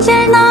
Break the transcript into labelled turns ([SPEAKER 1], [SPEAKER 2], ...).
[SPEAKER 1] 艰难。